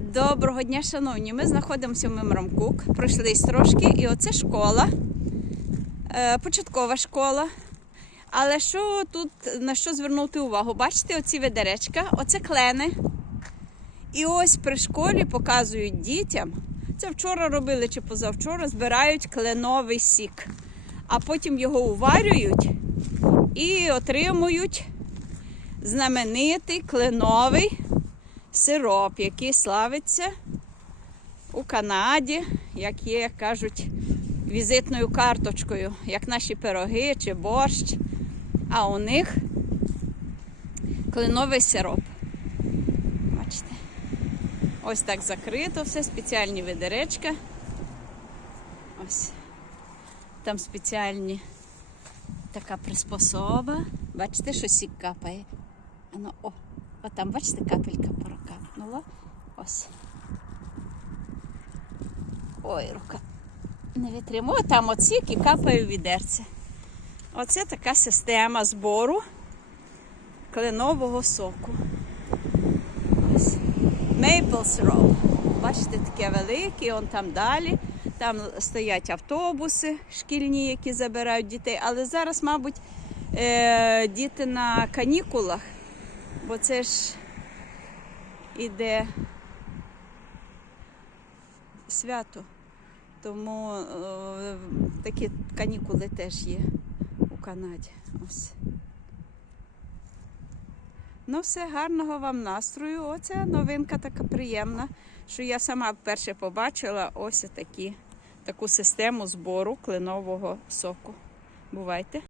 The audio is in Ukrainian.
Доброго дня, шановні. Ми знаходимося в Мемрамкук. Пройшлись трошки, і оце школа, е, початкова школа. Але що тут на що звернути увагу? Бачите, оці ведеречка, оце клени. І ось при школі показують дітям. Це вчора робили чи позавчора, збирають кленовий сік, а потім його уварюють і отримують знаменитий кленовий сироп, який славиться у Канаді, як є, як кажуть, візитною карточкою, як наші пироги чи борщ. А у них кленовий сироп. Бачите? Ось так закрито все, спеціальні ведеречка. Ось. Там спеціальні така приспособа. Бачите, що сік капає. Ано, о, о, там, бачите, капелька прокапнула. Ось. Ой, рука не витримує. Там от сік і капає в відерце. Оце така система збору кленового соку. Ось. Maple syrup. Бачите, таке велике, он там далі. Там стоять автобуси шкільні, які забирають дітей. Але зараз, мабуть, е- діти на канікулах, бо це ж іде свято. Тому е- такі канікули теж є у Канаді. Ось. Ну, все, гарного вам настрою. Оця новинка така приємна, що я сама вперше побачила ось такі, таку систему збору кленового соку. Бувайте!